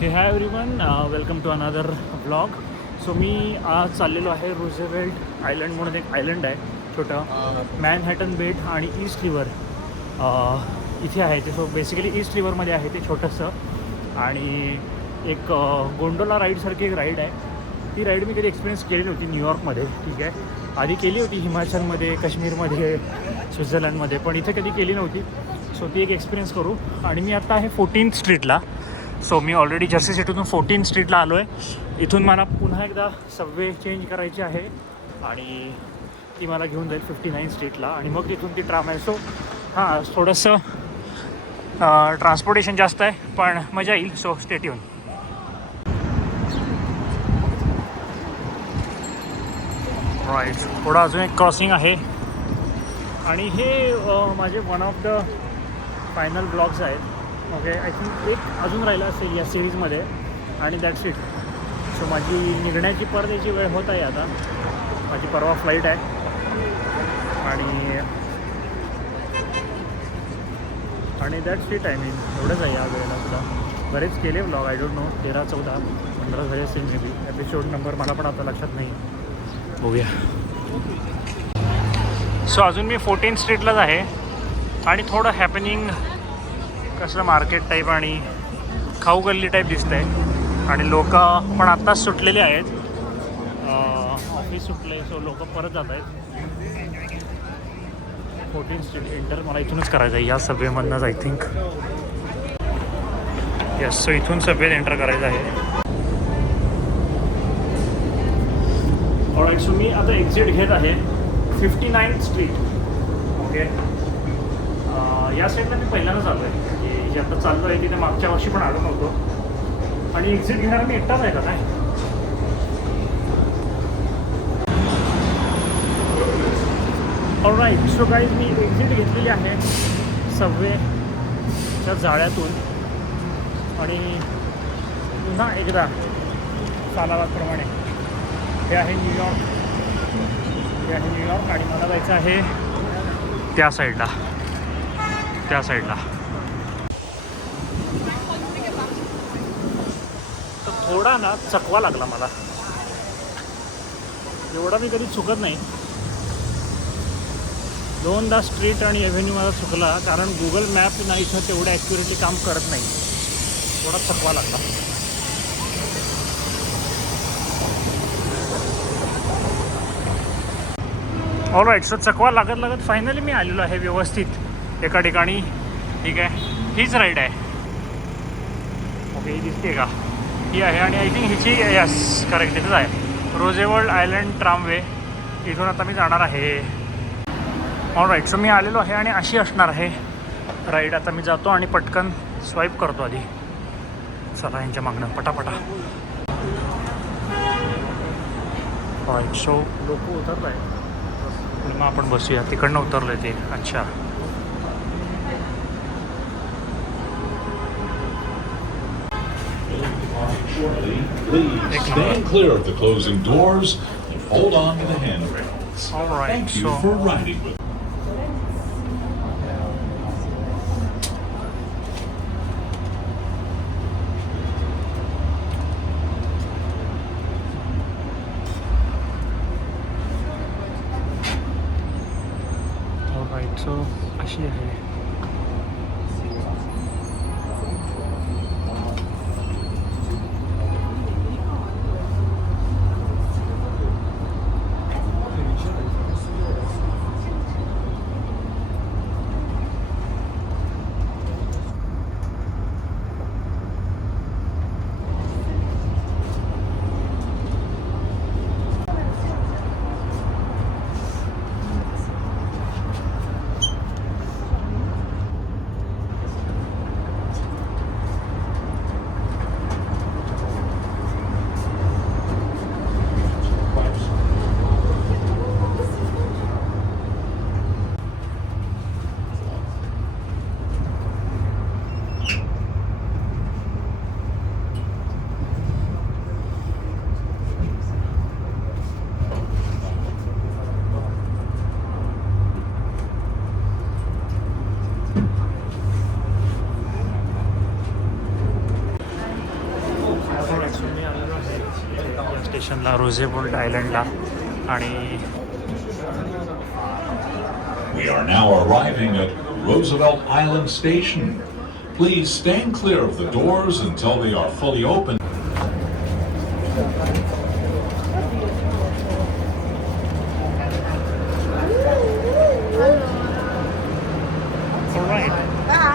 हे hi everyone, welcome to another blog. So मी आज चाललेलो आहे. रूझवेल्ट आयलंड म्हणून एक आयलंड आहे छोटं, मॅनहॅटन बेट आणि ईस्ट रिव्हर इथे आहे ते. सो बेसिकली ईस्ट रिव्हरमध्ये आहे ते छोटंसं. आणि एक गोंडोला राईडसारखी एक राईड आहे. ती राईड मी कधी एक्सपिरियन्स केली नव्हती न्यूयॉर्कमध्ये. ठीक आहे, आधी केली होती हिमाचलमध्ये, काश्मीरमध्ये, स्वित्झर्लंडमध्ये, पण इथे कधी केली नव्हती. सो ती एक एक्सपिरियन्स करू. आणि मी आत्ता आहे 14th स्ट्रीटला. सो मी ऑलरेडी जर्सी सिटीतून 14th स्ट्रीटला आलो आहे. इथून मला पुन्हा एकदा सबवे चेंज करायची आहे आणि ती मला घेऊन जाईल 59 स्ट्रीटला आणि मग तिथून ती ट्राम आहे. सो हां, थोडंसं ट्रान्सपोर्टेशन जास्त आहे पण मजा येईल. So stay tune. राईट, थोडं अजून एक क्रॉसिंग आहे आणि हे माझे one of the final blogs आहेत. ओके, आय थिंक एक अजून राहिला असेल या सिरीजमध्ये आणि दॅट्स इट. सो माझी निघण्याची परत याची वेळ होत आहे आता. माझी परवा फ्लाईट आहे आणि दॅट्स इट. आय मीन एवढंच आहे या वेळेला. सुद्धा बरेच केले ब्लॉग, आय डोंट नो, 13, 14, 15 झाले असेल मे बी. एपिसोड नंबर मला पण आता लक्षात नाही. बघूया. सो अजून मी 14th स्ट्रीटलाच आहे आणि थोडं हॅपनिंग, कसलं मार्केट टाईप आणि खाऊ गल्ली टाईप दिसतं आहे. आणि लोक पण आत्ताच सुटलेले आहेत. ऑफिस सुटले, सो लोक परत जात आहेत. 14th स्ट्रीट एंटर मला इथूनच करायचं आहे, या सबवेमधनंच आय थिंक. यस, सो इथून सबवेत एंटर करायचं आहे. ऑलराईट, सो मी आता एक्झिट घेत आहे 59th स्ट्रीट. ओके, या साईडला मी पहिल्यांदाच आलो आहे. जे आता चाललो आहे तिथे मागच्या वर्षी पण आलो नव्हतो. आणि एक्झिट घेणारा मी एकटाच आहे का काय? ऑलराईट, सो गाईज मी एक्झिट घेतलेली आहे सबवेच्या जाळ्यातून आणि पुन्हा एकदा सालाबादप्रमाणे हे आहे न्यूयॉर्क. हे आहे न्यूयॉर्क आणि मला जायचं आहे त्या साईडला. तर थोडा ना चकवा लागला मला. एवढा मी कधी चुकत नाही. 2दा स्ट्रीट आणि एव्हेन्यू मला चुकला कारण गुगल मॅप ना इथं तेवढं ॲक्युरेटली काम करत नाही. थोडा चकवा लागला. ऑलराईट, सो चकवा लागत फायनली मी आलेलो आहे व्यवस्थित एका ठिकाणी. ठीक आहे, हीच राईड आहे. ओके, ही दिसते का? ही आहे आणि आय थिंक हिची, यस करेक्ट, तिथंच आहे रोझेवर्ल्ड आयलंड ट्रामवे. इथून आता मी जाणार आहे. ऑलराईट, सो मी आलेलो आहे आणि अशी असणार आहे राईड. आता मी जातो आणि पटकन स्वाईप करतो आधी. चला यांच्या मागणं पटापटा. ऑलराईट, सो लोक उतरत आहे. मग आपण बसूया. तिकडनं उतरलं ते. अच्छा, Please stand clear of the closing doors and hold on to the handrails. all right. Thank you for riding with us. All right, so अशी आहे. स्टेशनला, रोझेवोल्ट आयलंडला. आणि We are now arriving at Roosevelt Island Station. Please stand clear of the doors until they are fully open.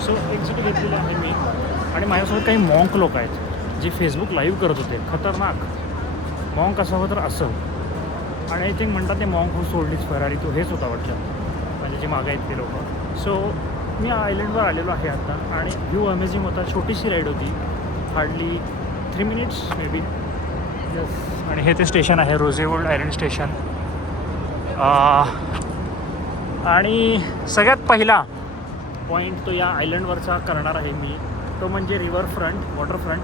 So exit घेतलेलं आहे मी. आणि माझ्यासोबत काही monk लोक आहेत जे फेसबुक लाईव्ह करत होते. खतरनाक. मॉन्क असावं तर असं. आणि आय थिंक म्हणतात ते मॉन्क हू सोल्ड फरारी, तो हेच होता वाटतं म्हणजे जे मागे आहेत ते लोक. सो मी आयलंडवर आलेलो आहे आता. आणि व्ह्यू अमेझिंग होता. छोटीशी राईड होती, hardly 3 minutes may be. Yes. आणि हे ते स्टेशन आहे, रोझेवोल्ट आयलंड स्टेशन. आणि सगळ्यात पहिला पॉईंट तो या आयलंडवरचा करणार आहे मी, तो म्हणजे रिव्हरफ्रंट, वॉटरफ्रंट.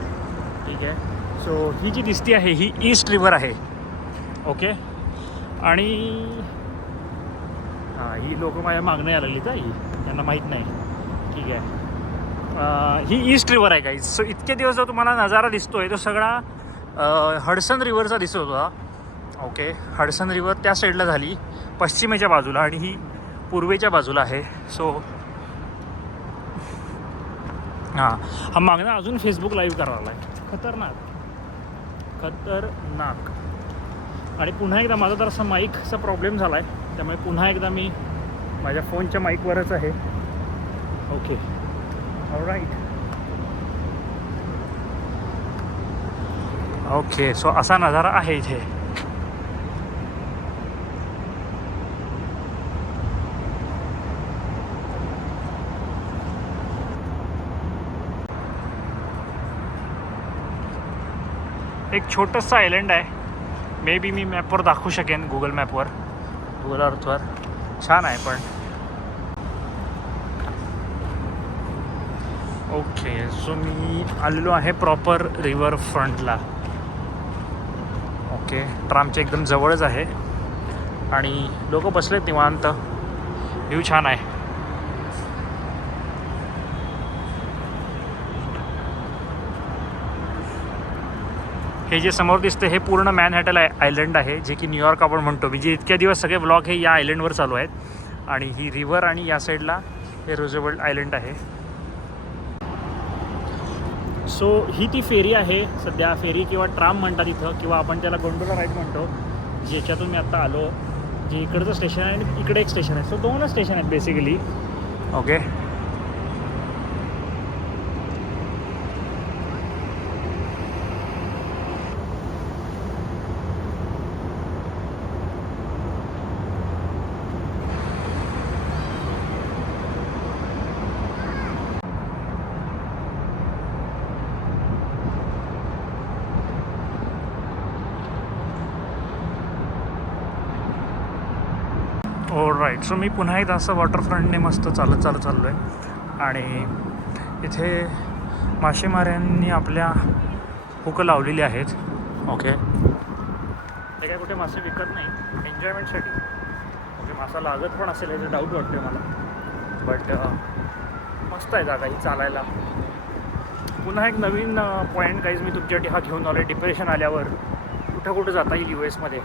ठीक आहे. सो ही जी दिसती आहे ही ईस्ट रिव्हर आहे. ओके. आणि हां, ही लोक माझ्या मागणं यायला लागली का, ही त्यांना माहीत नाही. ठीक आहे. ही ईस्ट रिव्हर आहे गाईज. सो इतके दिवस जो तुम्हाला नजारा दिसतो आहे तो सगळा हडसन रिव्हरचा दिसत होता. ओके. हडसन रिव्हर त्या साईडला झाली, पश्चिमेच्या बाजूला, आणि ही पूर्वेच्या बाजूला आहे. सो हां, हा मागणं अजून फेसबुक लाईव्ह करायला आहे. खतरनाक खतरनाक. आणि पुन्हा एकदा माझा तर असा माईकचा प्रॉब्लेम झाला आहे, त्यामुळे पुन्हा एकदा मी माझ्या फोनच्या माईकवरच आहे. ओके. ऑलराईट. ओके. सो असा नजारा आहे इथे. एक छोटंसं आयलंड आहे. मे बी मी मॅपवर दाखवू शकेन, गुगल मॅपवर, गुगल अर्थवर. छान आहे पण. ओके. सो मी आलेलो आहे प्रॉपर रिव्हर फ्रंटला. ओके. ट्रामच्या एकदम जवळच आहे आणि लोक बसलेत निवांत. व्ह्यू छान आहे. हे जे समोर दिसतं हे पूर्ण मॅनहॅटन आयलंड आहे, जे की न्यूयॉर्क आपण म्हणतो. म्हणजे इतक्या दिवस सगळे व्लॉग हे या आयलंडवर चालू आहेत. आणि ही रिव्हर आणि या साईडला हे रोझेवोल्ट आयलंड आहे. सो ही ती फेरी आहे सध्या. फेरी किंवा ट्राम म्हणतात इथं, किंवा आपण त्याला गोंडोला राईड म्हणतो, ज्याच्यातून मी आत्ता आलो. जे इकडचं स्टेशन आहे आणि इकडे एक स्टेशन आहे. सो 2 स्टेशन आहेत बेसिकली. ओके. ऑलराईट. सो मी पुन्हा एकदा असं वॉटरफ्रंटने मस्त चाललो आहे. आणि इथे मासेमाऱ्यांनी आपल्या हुक लावलेली आहेत. ओके. ते काय कुठे मासे विकत नाही, एन्जॉयमेंटसाठी. ओके. मासा लागत पण असेल याचं डाऊट वाटते मला, बट मस्त आहे जागा ही चालायला. पुन्हा एक नवीन पॉईंट काहीच मी तुमच्यासाठी हा घेऊन आलो आहे. डिप्रेशन आल्यावर कुठं जाता येईल US मध्ये.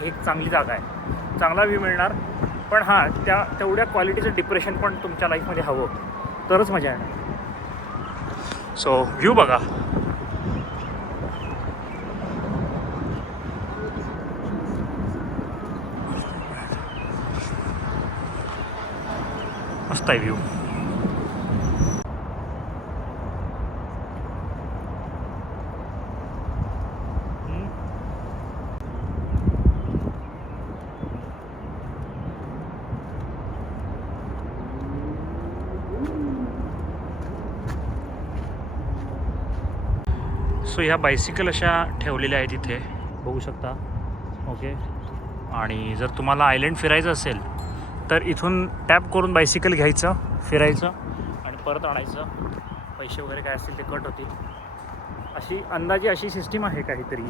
ही एक चांगली जागा आहे, चांगला व्ह्यू मिळणार. पण हां, तेवढ्या क्वालिटीचं डिप्रेशन पण तुमच्या लाईफमध्ये हवं तरच मजा येणार. सो व्ह्यू बघा. मस्त आहे व्ह्यू. सो ह्या बायसिकल अशा ठेवलेल्या आहेत इथे, बघू शकता. ओके. आणि जर तुम्हाला आयलंड फिरायचं असेल तर इथून टॅप करून बायसिकल घ्यायचं, फिरायचं आणि परत आणायचं. पैसे वगैरे काय असतील ते कट होतील. अशी अंदाजे अशी सिस्टीम आहे काहीतरी.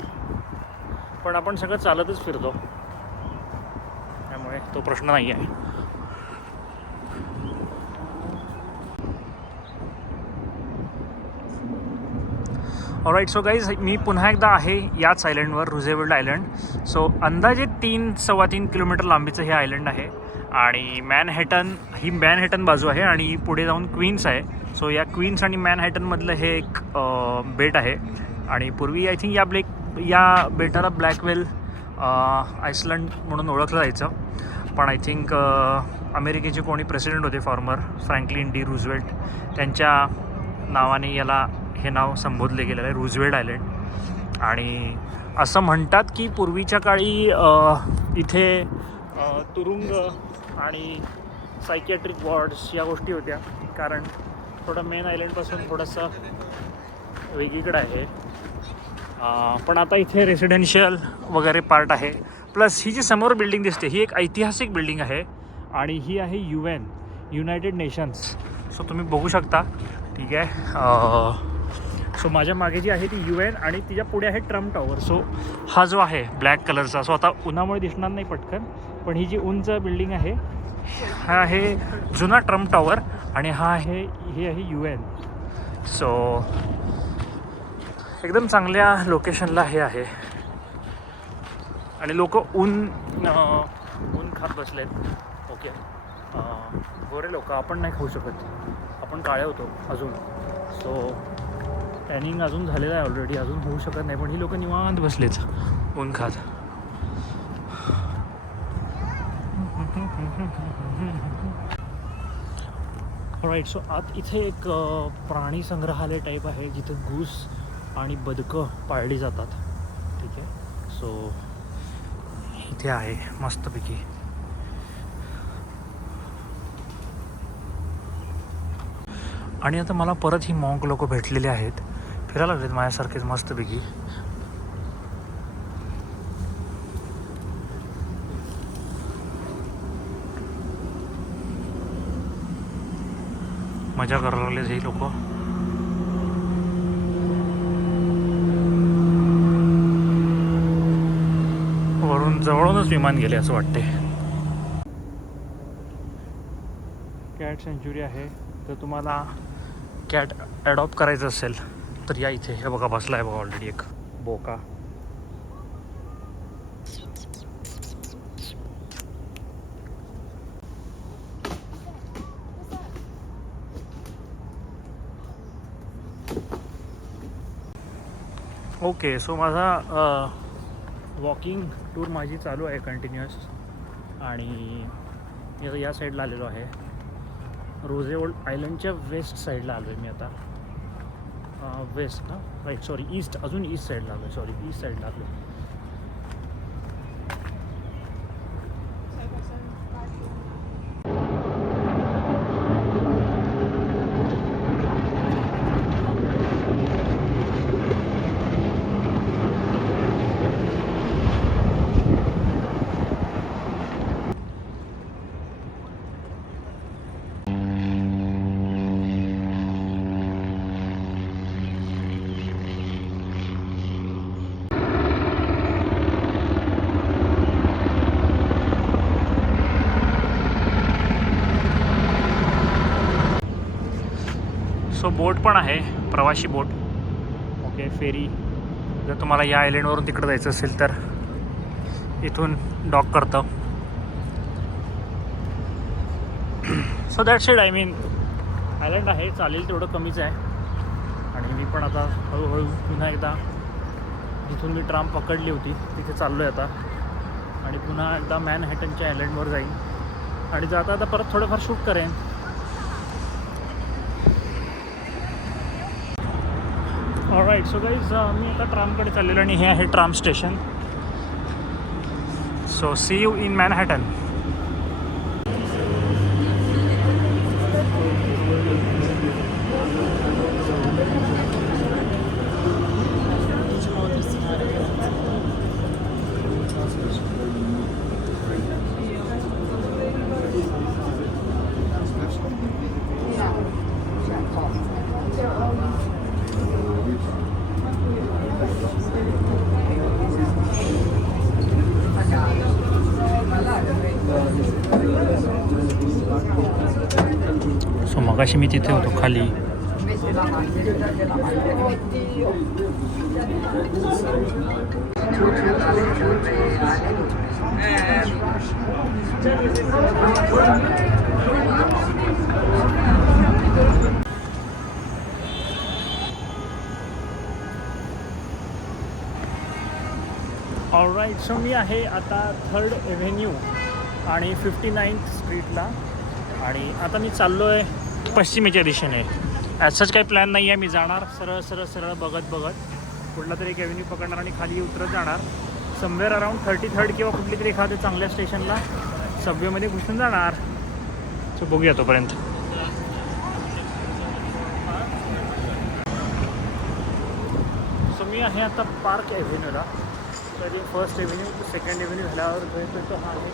पण आपण सगळं चालतच फिरतो, त्यामुळे तो प्रश्न नाही आहे. ऑलराईट, सो गाईज मी पुन्हा एकदा आहे याच आयलंडवर, रुझेवेल्ट आयलंड. सो अंदाजे 3-3.25 किलोमीटर लांबीचं हे आयलंड आहे आणि मॅनहॅटन बाजू आहे आणि पुढे जाऊन क्वीन्स आहे. सो या क्वीन्स आणि मॅनहॅटनमधलं हे एक बेट आहे आणि पूर्वी आय थिंक या बेटाला ब्लॅकवेल आयसलंड म्हणून ओळखलं जायचं. पण आय थिंक अमेरिकेचे कोणी प्रेसिडेंट होते फॉर्मर, फ्रँकलिन डी रूझवेल्ट, त्यांच्या नावाने हे नाव संबोधले गेलेलं आहे, रूझवेल्ट आयलंड. आणि असं म्हणतात की पूर्वीच्या काळी इथे तुरुंग आणि सायकियाट्रिक वॉर्ड्स या गोष्टी होत्या, कारण थोडं मेन आयलंडपासून थोडंसं वेगळीकडं आहे. पण आता इथे रेसिडेन्शियल वगैरे पार्ट आहे. प्लस ही जी समोर बिल्डिंग दिसते ही एक ऐतिहासिक बिल्डिंग आहे आणि ही आहे युनायटेड नेशन्स. सो तुम्ही बघू शकता, ठीक आहे. सो माझ्या मागे जी आहे ती UN आणि तिच्या पुढे आहे ट्रम्प टॉवर. सो हा जो आहे ब्लॅक कलरचा, सो आता उन्हामुळे दिसणार नाही पटकन, पण ही जी उंच बिल्डिंग आहे हा आहे जुना ट्रम्प टॉवर आणि हे आहे UN. सो एकदम चांगल्या लोकेशनला हे आहे आणि लोक ऊन खात बसलेत. ओके, गोरे लोक, आपण नाही खाऊ शकत, आपण काळे होतो अजून. सो टॅनिंग अजून झालेलं आहे ऑलरेडी, अजून होऊ शकत नाही, पण ही लोक निवांत बसलेच ऊन खात. राईट, सो आत इथे एक प्राणी संग्रहालय टाईप आहे जिथे गूस आणि बदकं पाळली जातात, ठीक आहे. सो इथे आहे मस्तपैकी. आणि आता मला परत ही मॉन्क लोक भेटलेले आहेत, फिरायला लागलेत माझ्यासारखेच मस्तपैकी. मजा करायला लागलेत ही लोक. वरून जवळूनच विमान गेले असं वाटते. कॅट सेंच्युरी आहे, तर तुम्हाला कॅट ॲडॉप्ट करायचं असेल तर या इथे. हे बघा बसला आहे बघा ऑलरेडी एक बोका. ओके, सो माझा वॉकिंग टूर माझी चालू आहे कंटिन्युअस आणि या साईडला आलेलो आहे. रोझेवेल्ट आयलंडच्या वेस्ट साईडला आलो आहे मी आता. वेस्ट ना, राईट, सॉरी ईस्ट, अजून ईस्ट साईडला आलो आहे, सॉरी ईस्ट साईडला आलो आहे. सो बोट पण आहे, प्रवासी बोट. ओके, फेरी. जर तुम्हाला या आयलंडवरून तिकडं जायचं असेल तर इथून डॉक करतं. So that's it. I mean island आहे, चालेल तेवढं कमीच आहे. आणि मी पण आता हळूहळू पुन्हा एकदा जिथून मी ट्राम पकडली होती तिथे चाललो आहे आता आणि पुन्हा एकदा मॅनहॅटनच्या आयलंडवर जाईन आणि जाता आता परत थोडंफार शूट करेन. ऑलराईट, सो गाईज मी आता ट्रामकडे चाललेलो आणि हे आहे tram station. So see you in Manhattan. So मगाशी मी तिथे होतो खाली ऑलराईट, सो मी आहे आता 3rd एव्हेन्यू आणि 59th स्ट्रीटला, आणि आता मी चाललो आहे पश्चिमेच्या दिशेने. ॲसच काही प्लॅन नाही आहे. मी जाणार सरळ सरळ सरळ बघत कुठला तरी एक एव्हेन्यू पकडणार आणि खाली उतरत जाणार. समवेअर अराउंड 33rd किंवा कुठली तरी एखाद्या चांगल्या स्टेशनला सबवेमध्ये घुसून जाणार. सो बघूया तोपर्यंत. सो मी आहे आता पार्क एव्हेन्यूला. तरी 1st एव्हेन्यू 2nd एव्हेन्यू झाल्यावर तो हा आहे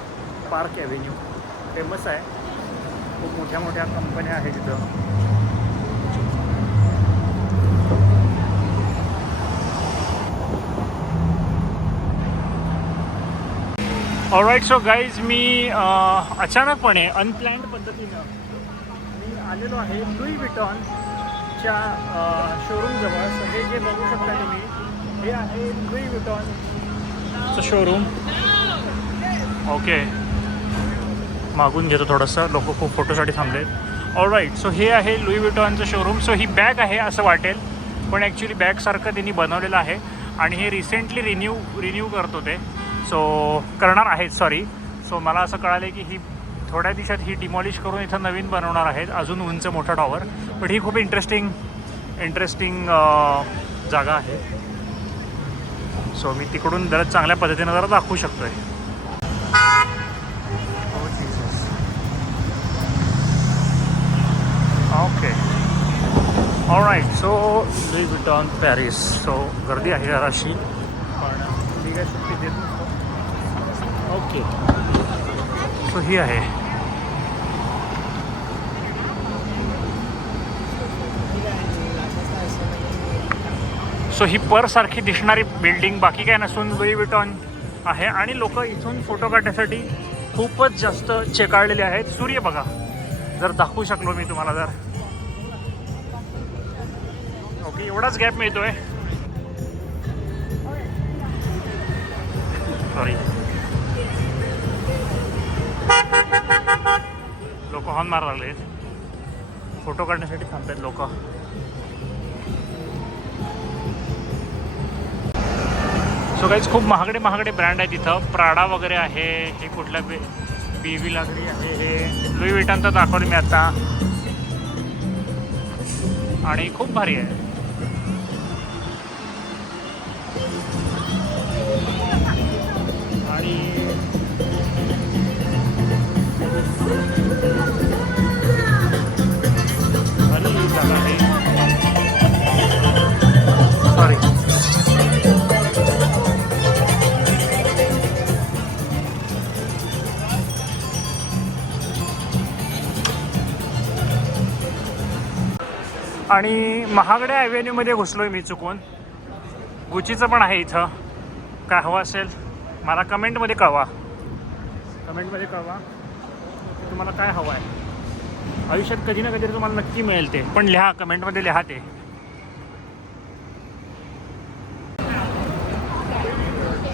पार्क एव्हेन्यू. फेमस आहे, खूप मोठ्या मोठ्या कंपन्या आहेत तिथं. ऑलराईट, सो गाईज मी अचानकपणे अनप्लॅन्ड पद्धतीनं मी आलेलो आहे लुई विटॉनच्या शोरूमजवळ. सो हे जे बघू शकता तुम्ही, हे आहे लुई विटॉनचं शोरूम. ओके, मागून घेतो थोडंसं, लोक खूप फोटोसाठी थांबले. ऑलराईट, सो हे आहे लुई विटॉनचं शोरूम. सो ही बॅग आहे असं वाटेल, पण ॲक्च्युली बॅगसारखं त्यांनी बनवलेलं आहे आणि हे रिसेंटली रिन्यू करतो ते. सो करणार आहेत, सॉरी. सो मला असं कळालं की ही थोड्या दिवसात ही डिमॉलिश करून इथं नवीन बनवणार आहेत, अजून उंच मोठा टॉवर. पण ही खूप इंटरेस्टिंग जागा आहे. सो मी तिकडून जरा चांगल्या पद्धतीनं जरा दाखवू शकतो आहे. Okay, all right, so Louis Vuitton Paris. So गर्दी आहे जराशी, पण मी काय सुट्टी देत नसतो. ओके, सो ही आहे. सो ही परसारखी दिसणारी बिल्डिंग बाकी काय नसून लुई विटॉन आहे, आणि लोक इथून फोटो काढण्यासाठी खूपच जास्त चेकाळलेले आहेत. सूर्य बघा, जर दाखवू शकलो मी तुम्हाला तर. ओके, एवढाच गॅप मिळतोय. सॉरी, लोक हॉर्न मारायला लागले, फोटो काढण्यासाठी थांबतात लोक. सो गाईज खूप महागडे ब्रँड आहेत इथं. प्राडा वगैरे आहे, हे कुठल्या बीवी लागली आहे, हे लुई विटॉनचं दाखवलं मी आता, आणि खूप भारी आहे. आणि भारी जागा आहे. सॉरी, आणि महागड्या ॲव्हेन्यूमध्ये घुसलो आहे मी चुकून. गुचीचं पण आहे इथं. काय हवं असेल मला कमेंटमध्ये कळवा की तुम्हाला काय हवं आहे. आयुष्यात कधी ना कधी तुम्हाला नक्की मिळेल ते, पण लिहा, कमेंटमध्ये लिहा ते.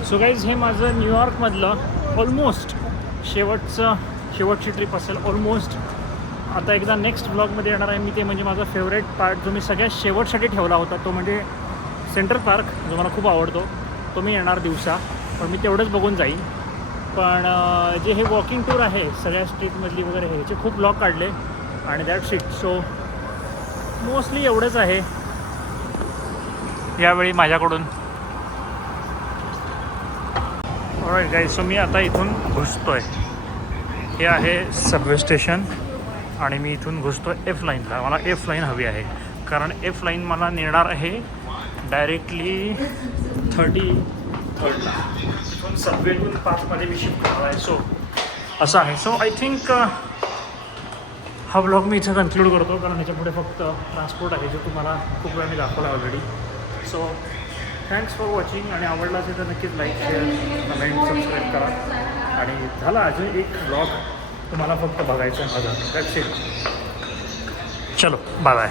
सो गाईज, हे माझं न्यूयॉर्कमधलं ऑलमोस्ट शेवटची ट्रिप असेल ऑलमोस्ट. आता एकदा नेक्स्ट ब्लॉगमध्ये येणार आहे मी, ते म्हणजे माझा फेवरेट पार्ट जो मी सगळ्यात शेवटसाठी ठेवला होता, तो म्हणजे सेंट्रल पार्क, जो मला खूप आवडतो. तो मी येणार दिवसा, पण मी तेवढंच बघून जाईन. पण जे हे वॉकिंग टूर आहे सगळ्या स्ट्रीटमधली वगैरे, ह्याचे खूप ब्लॉग काढले आणि दॅट्स इट. सो मोस्टली एवढंच आहे यावेळी माझ्याकडून. ऑलराईट गाईज, सो मी आता इथून घुसतो आहे. हे आहे सबवे स्टेशन आणि मी इथून घुसतो एफ लाईनला. मला एफ लाईन हवी आहे, कारण एफ लाईन मला नेणार आहे डायरेक्टली 33rd. इथून सबवेतून पार्कमध्ये मी शिफ्ट करणार आहे. सो असं आहे. सो आय थिंक हा ब्लॉग मी इथं कन्क्लूड करतो, कारण ह्याच्यापुढे फक्त ट्रान्सपोर्ट आहे, जो तुम्हाला खूप वेळा मी दाखवला already. So thanks for watching, आणि आवडला असेल तर नक्कीच लाईक, शेअर, कमेंट, सबस्क्राईब करा. आणि झाला अजून एक ब्लॉग तुम्हाला फक्त बघायचं आहे माझा. That's it. चलो, बाय बाय.